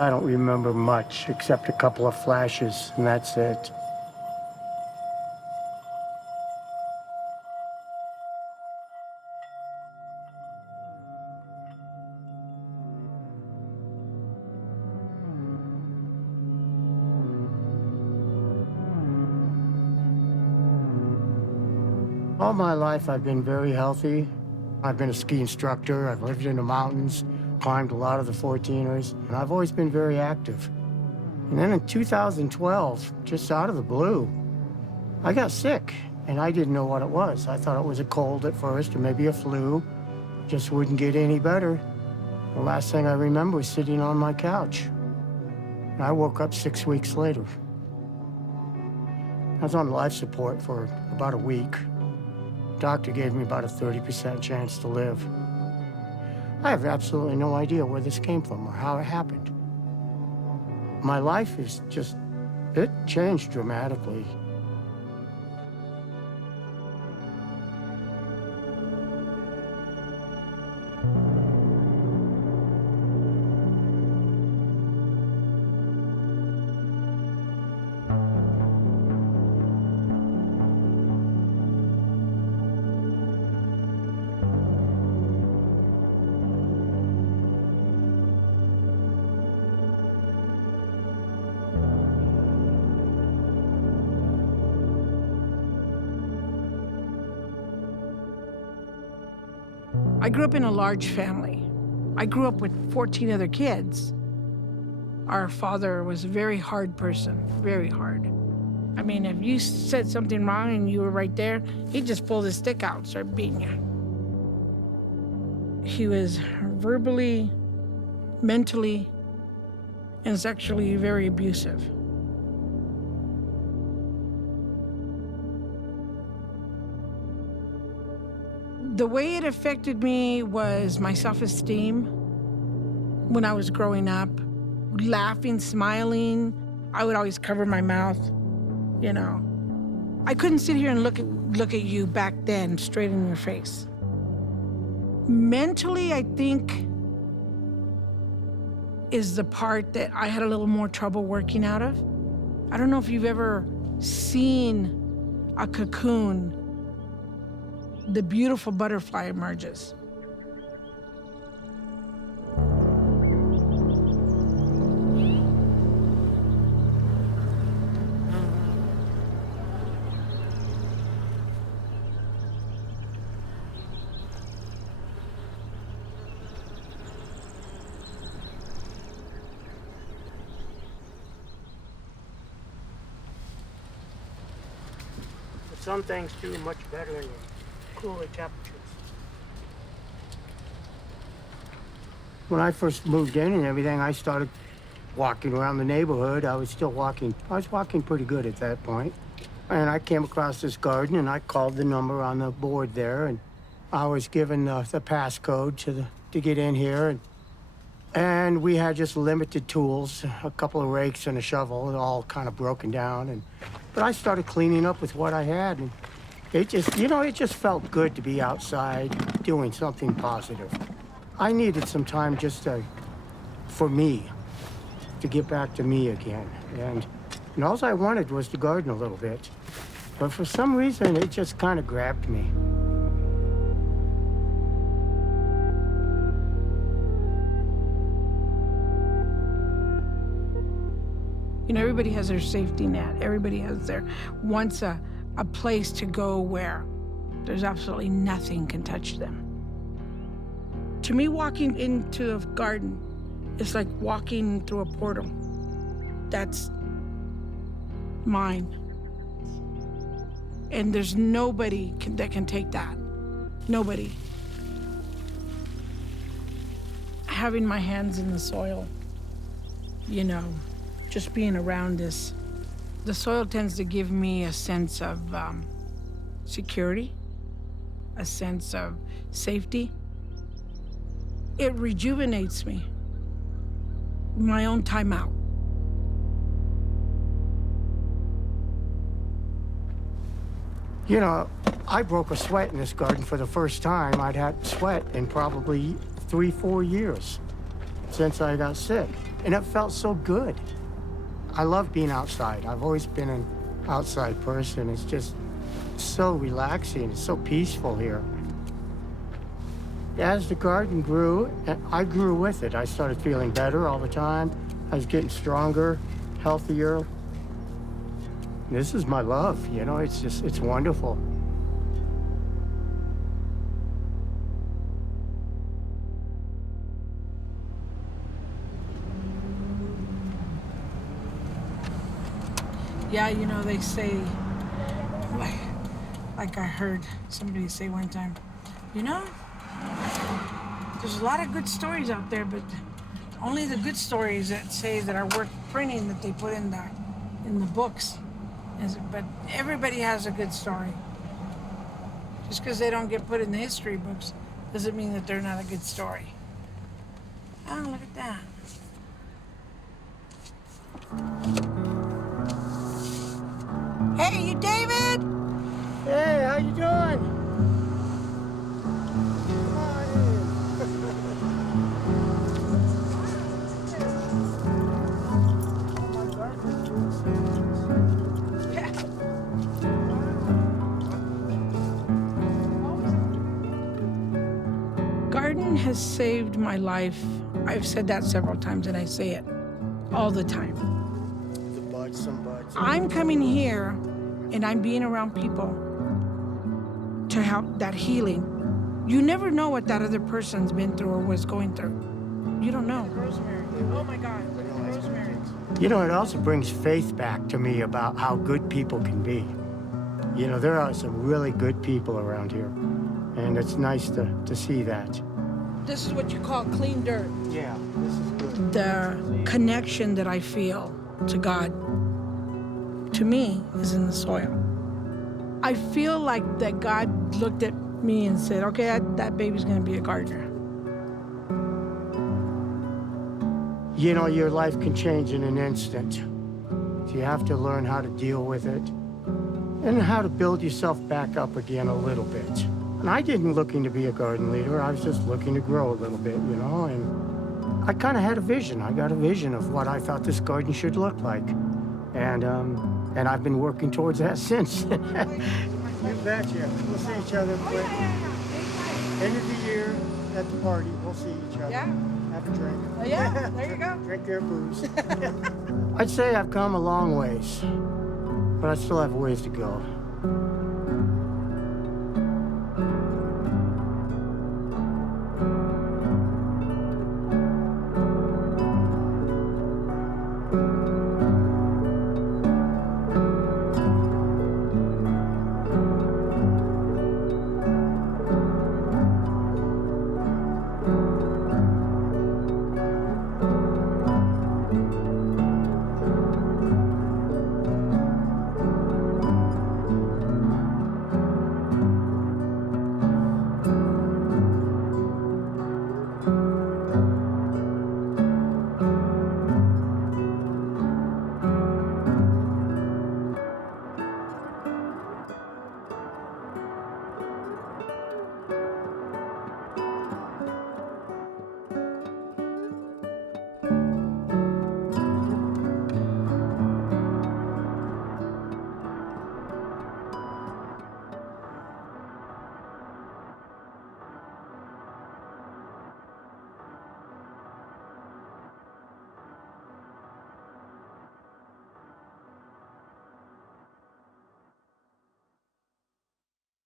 I don't remember much except a couple of flashes, and that's it. All my life, I've been very healthy. I've been a ski instructor. I've lived in the mountains, climbed a lot of the 14ers, and I've always been very active. And then in 2012, just out of the blue, I got sick, and I didn't know what it was. I thought it was a cold at first, or maybe a flu. Just wouldn't get any better. The last thing I remember was sitting on my couch. And I woke up 6 weeks later. I was on life support for about a week. Doctor gave me about a 30% chance to live. I have absolutely no idea where this came from or how it happened. My life is just, it changed dramatically. I grew up in a large family. I grew up with 14 other kids. Our father was a very hard person, very hard. I mean, if you said something wrong and you were right there, he'd just pull the stick out and start beating you. He was verbally, mentally, and sexually very abusive. The way it affected me was my self-esteem when I was growing up. Laughing, smiling, I would always cover my mouth, you know. I couldn't sit here and look at you back then straight in your face. Mentally, I think, is the part that I had a little more trouble working out of. I don't know if you've ever seen a cocoon. The beautiful butterfly emerges. Some things do much better in the cooler temperatures. When I first moved in and everything, I started walking around the neighborhood. I was walking pretty good at that point. And I came across this garden and I called the number on the board there, and I was given the passcode to get in here. And we had just limited tools, a couple of rakes and a shovel, all kind of broken down. But I started cleaning up with what I had, and it just felt good to be outside doing something positive. I needed some time for me, to get back to me again. And all I wanted was to garden a little bit. But for some reason, it just kind of grabbed me. You know, everybody has their safety net. Everybody wants a place to go where there's absolutely nothing can touch them. To me, walking into a garden is like walking through a portal. That's mine. And there's nobody that can take that. Nobody. Having my hands in the soil, you know, just being around this, the soil tends to give me a sense of security, a sense of safety. It rejuvenates me, my own time out. You know, I broke a sweat in this garden for the first time. I'd had sweat in probably 3-4 years since I got sick. And it felt so good. I love being outside. I've always been an outside person. It's just so relaxing. It's so peaceful here. As the garden grew, I grew with it. I started feeling better all the time. I was getting stronger, healthier. This is my love, you know, it's wonderful. Yeah, you know, they say, like I heard somebody say one time, you know, there's a lot of good stories out there, but only the good stories that say that are worth printing that they put in the books. But everybody has a good story. Just because they don't get put in the history books doesn't mean that they're not a good story. Oh, look at that. Hey, you David? Hey, how you doing? Come on Garden has saved my life. I've said that several times and I say it all the time. The buds, some buds. I'm coming here and I'm being around people to help that healing. You never know what that other person's been through or was going through. You don't know. Rosemary. Oh my God. Rosemary. You know, it also brings faith back to me about how good people can be. You know, there are some really good people around here, and it's nice to see that. This is what you call clean dirt. Yeah, this is good. The connection that I feel to God, to me, is in the soil. I feel like that God looked at me and said, okay, that baby's gonna be a gardener. You know, your life can change in an instant. So you have to learn how to deal with it and how to build yourself back up again a little bit. And I didn't looking to be a garden leader. I was just looking to grow a little bit, you know, and I kind of had a vision. I got a vision of what I thought this garden should look like. And I've been working towards that since. You betcha. We'll see each other quick. End of the year at the party, we'll see each other. Yeah. Have a drink. Oh yeah, there you go. Drink their booze. I'd say I've come a long ways, but I still have a ways to go.